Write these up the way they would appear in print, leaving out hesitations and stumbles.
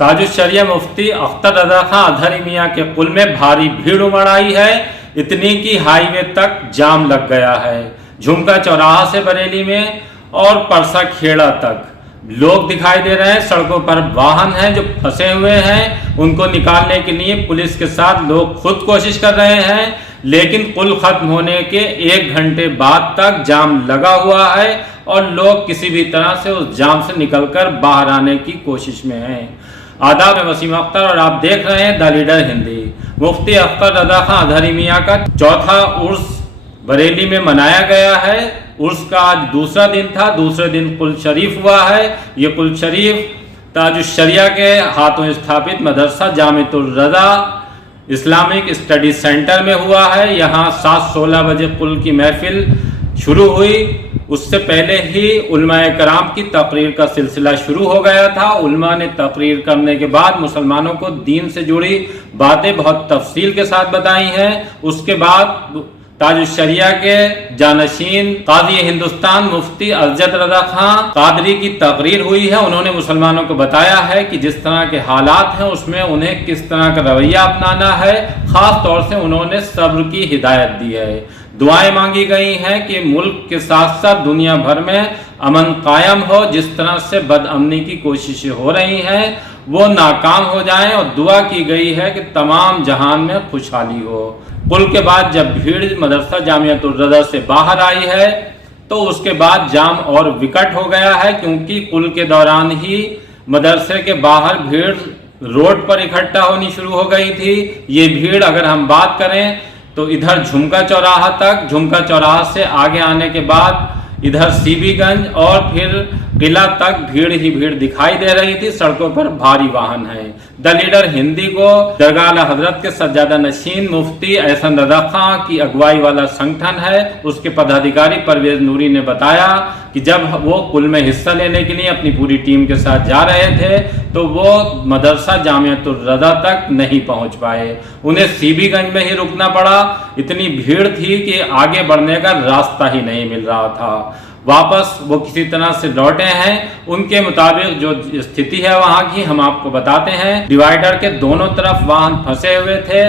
ताजुश्शरिया मुफ्ती अख्तर रजा खां अजहरी मियां के पुल में भारी भीड़ उमड़ आई है। इतनी की हाईवे तक जाम लग गया है। झुमका चौराहा से बरेली में और परसा खेड़ा तक लोग दिखाई दे रहे हैं। सड़कों पर वाहन हैं जो फंसे हुए हैं, उनको निकालने के लिए पुलिस के साथ लोग खुद कोशिश कर रहे हैं, लेकिन पुल खत्म होने के 1 घंटे बाद तक जाम लगा हुआ है और लोग किसी भी तरह से उस जाम से निकलकर बाहर आने की कोशिश में हैं। आदाब, मैं वसीम अख्तर और आप देख रहे हैं द लीडर हिंदी। मुफ्ती अख्तर रजा खां अजहरी मियां का चौथा उर्स बरेली में मनाया गया है। उर्स का आज दूसरा दिन था। दूसरे दिन कुल शरीफ हुआ है। ये कुल शरीफ ताजुश्शरिया के हाथों स्थापित मदरसा जामिअतुर रज़ा इस्लामिक स्टडी सेंटर में हुआ है। यहाँ 7:16 बजे कुल की महफिल शुरू हुई। उससे पहले ही उलमाए कराम की तकरीर का सिलसिला शुरू हो गया था। उलमा ने तकरीर करने के बाद मुसलमानों को दीन से जुड़ी बातें बहुत तफसील के साथ बताई हैं। उसके बाद ताजुश्शरिया के जानशीन काजी हिंदुस्तान मुफ्ती अजद रजा खां कादरी की तकरीर हुई है। उन्होंने मुसलमानों को बताया है कि जिस तरह के हालात हैं उसमें उन्हें किस तरह का रवैया अपनाना है। खास तौर से उन्होंने सब्र की हिदायत दी है। दुआएं मांगी गई हैं कि मुल्क के साथ साथ दुनिया भर में अमन कायम हो। जिस तरह से बदअमनी की कोशिशें हो रही हैं वो नाकाम हो जाएं और दुआ की गई है कि तमाम जहान में खुशहाली हो। पुल के बाद जब भीड़ मदरसा जामिअतुर रज़ा से बाहर आई है तो उसके बाद जाम और विकट हो गया है, क्योंकि पुल के दौरान ही मदरसे के बाहर भीड़ रोड पर इकट्ठा होनी शुरू हो गई थी। ये भीड़ अगर हम बात करें तो इधर झुमका चौराहा तक, झुमका चौराहा से आगे आने के बाद इधर सीबीगंज और फिर किला तक भीड़ ही भीड़ दिखाई दे रही थी। सड़कों पर भारी वाहन हैं। द लीडर हिंदी को दरगाह आला हजरत के सज्जादा नशीन मुफ्ती एहसन रजा खां की अगुवाई वाला संगठन है। उसके पदाधिकारी परवेज नूरी ने बताया कि जब वो पुल में हिस्सा लेने के लिए अपनी पूरी टीम के साथ जा रहे थे तो वो मदरसा जामिअतुर रज़ा तक नहीं पहुंच पाए। उन्हें सीबीगंज में ही रुकना पड़ा। इतनी भीड़ थी कि आगे बढ़ने का रास्ता ही नहीं मिल रहा था। वापस वो किसी तरह से लौटे हैं। उनके मुताबिक जो स्थिति है वहां की हम आपको बताते हैं। डिवाइडर के दोनों तरफ वाहन फंसे हुए थे।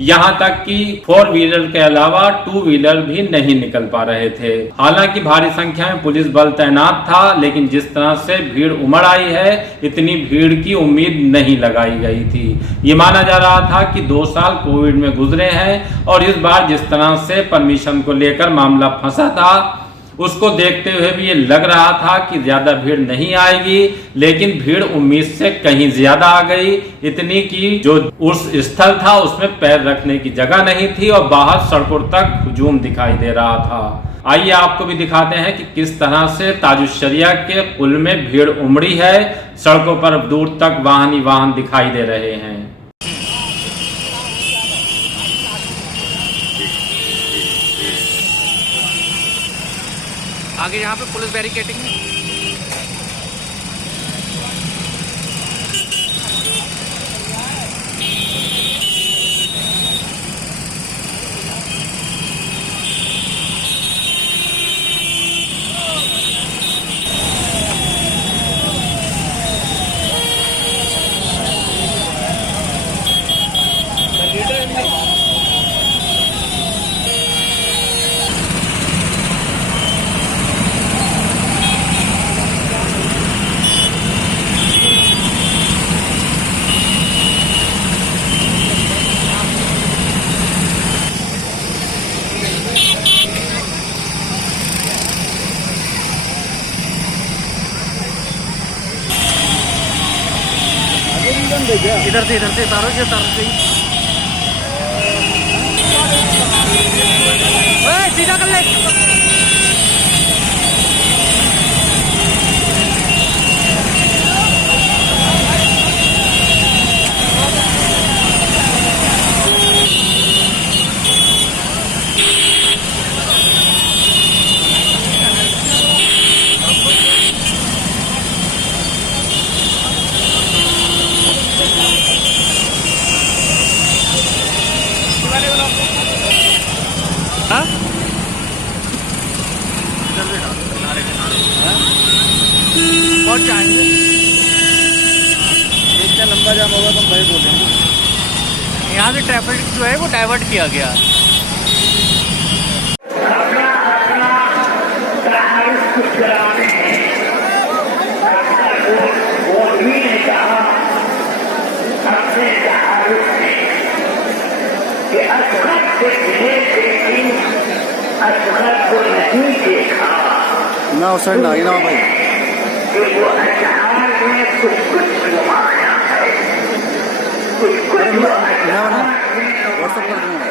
यहाँ तक कि 4 व्हीलर के अलावा 2 व्हीलर भी नहीं निकल पा रहे थे। हालांकि भारी संख्या में पुलिस बल तैनात था, लेकिन जिस तरह से भीड़ उमड़ आई है इतनी भीड़ की उम्मीद नहीं लगाई गई थी। ये माना जा रहा था कि 2 साल कोविड में गुजरे हैं और इस बार जिस तरह से परमिशन को लेकर मामला फंसा था उसको देखते हुए भी ये लग रहा था कि ज्यादा भीड़ नहीं आएगी, लेकिन भीड़ उम्मीद से कहीं ज्यादा आ गई। इतनी की जो उर्स स्थल था उसमें पैर रखने की जगह नहीं थी और बाहर सड़कों तक हुजूम दिखाई दे रहा था। आइए आपको भी दिखाते हैं कि किस तरह से ताजुश्शरिया के पुल में भीड़ उमड़ी है। सड़कों पर दूर तक वाहन ही वाहन दिखाई दे रहे हैं। आगे यहाँ पे पुलिस बैरिकेडिंग है। इधर से तारो से सीधा कर ले। पहुंच जाएंगे। लंबा जाम होगा तो हम वही बोलेंगे। यहाँ से ट्रैफिक जो है वो डाइवर्ट किया गया। ना उस साइड ना आगे ना भाई। ना व्हाट्सएप कर दूंगा।